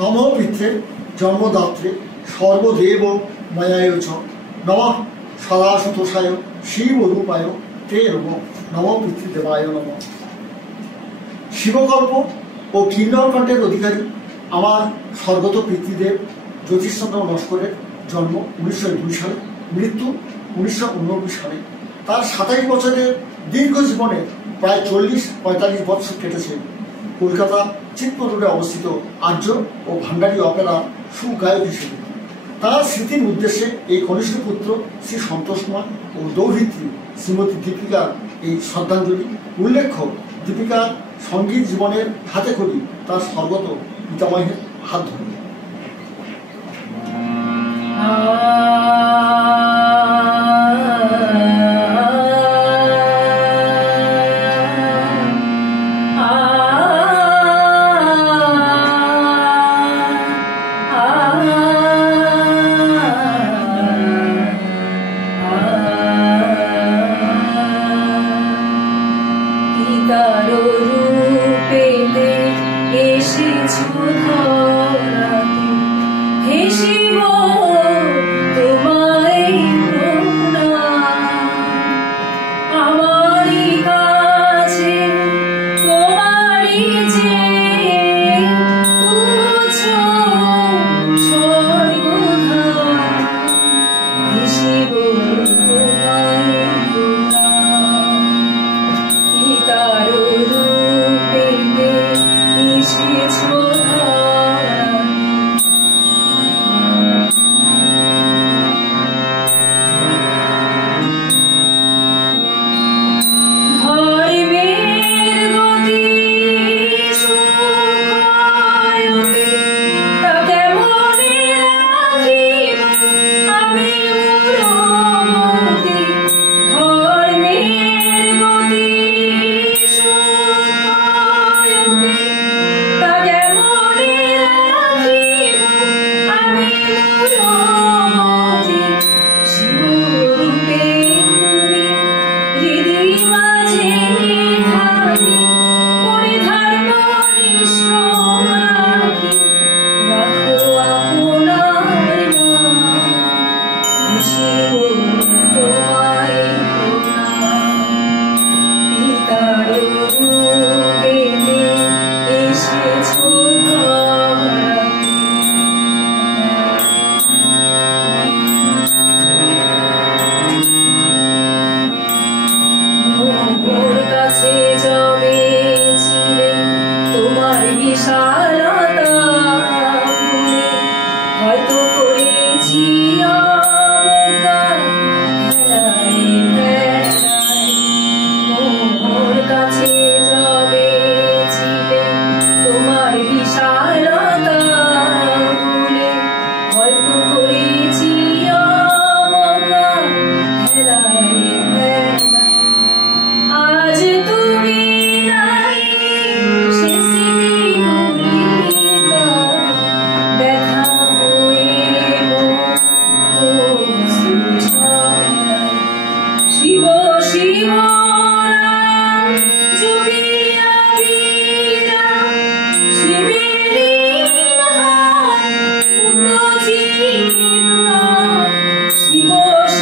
নমো পিতৃ জন্মদাত্রে সর্বদেব ময়ায় চ নমঃ সদাসুতোষায় শিবরূপায় তে নমো পিতৃদেবায় নমঃ। শিবকল্প ও কিন্নরকণ্ঠের অধিকারী আমার স্বর্গত পিতৃদেব জ্যোতিষচন্দ্র নস্করের জন্ম 1902 সালে, মৃত্যু 1989 সালে। তার 27 বছরের দীর্ঘ জীবনে প্রায় 40-45 বছর কেটেছে কলকাতা চিতপুর রোডে অবস্থিত আর্য ও ভান্ডারী অপেরা সুগায়ক হিসেবে। তার স্মৃতির উদ্দেশ্যে এই কনিষ্ঠ পুত্র শ্রী সন্তোষ কুমার ও দৌহিত্রী শ্রীমতী দীপিকার এই শ্রদ্ধাঞ্জলি। উল্লেখ্য, দীপিকার সঙ্গীত জীবনের হাতে খড়ি তার স্বর্গত পিতামহের হাত ধরে।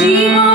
Shiva